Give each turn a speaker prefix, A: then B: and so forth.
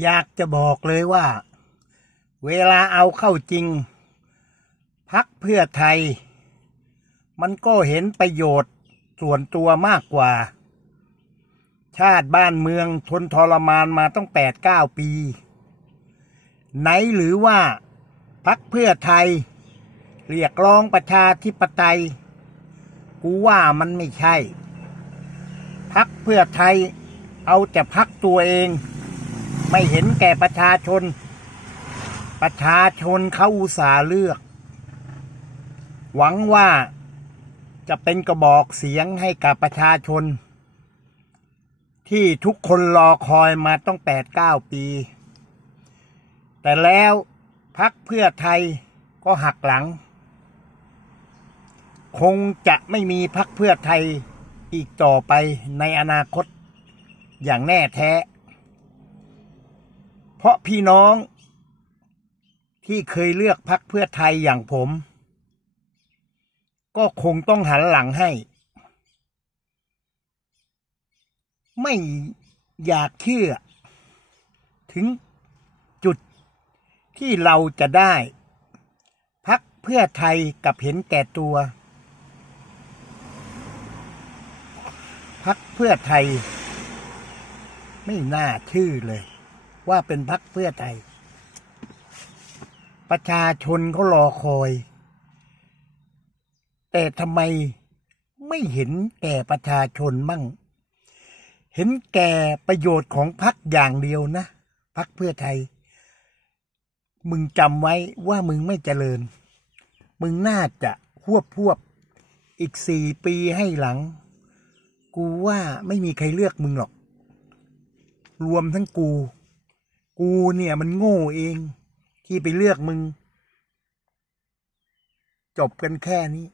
A: อยากจะบอกเลยว่า เวลาเอาเข้าจริง พักเพื่อไทย มันก็เห็นประโยชน์ส่วนตัวมากกว่า ชาติบ้านเมืองทนทรมานมาต้องแปดเก้าปี ไหนหรือว่าพักเพื่อไทย เรียกร้องประชาธิปไตย กูว่ามันไม่ใช่ พักเพื่อไทยเอาแต่พักตัวเอง ไม่เห็นแก่ประชาชน ประชาชนเขาอุตส่าห์เลือก หวังว่าจะเป็นกระบอกเสียงให้กับประชาชน ที่ทุกคนรอคอยมาต้องแปดเก้าปี แต่แล้วพักเพื่อไทยก็หักหลัง คงจะไม่มีพักเพื่อไทยอีกต่อไปในอนาคตอย่างแน่แท้ เพราะพี่น้องที่เคยเลือกพักเพื่อไทยอย่างผม ก็คงต้องหันหลังให้ ไม่อยากเชื่อ ถึงจุดที่เราจะได้ พักเพื่อไทยกับเห็นแก่ตัว พักเพื่อไทย ไม่น่าชื่อเลย ว่าเป็นพักเพื่อไทย ประชาชนเขารอคอย แต่ทำไมไม่เห็นแก่ประชาชนมั่ง เห็นแก่ประโยชน์ของพักอย่างเดียวนะพักเพื่อไทย มึงจำไว้ว่ามึงไม่เจริญ มึงน่าจะควบพวบอีกสี่ปีให้หลัง กูว่าไม่มีใครเลือกมึงหรอก รวมทั้งกู กูเนี่ยมันโง่เองที่ไปเลือกมึง จบกันแค่นี้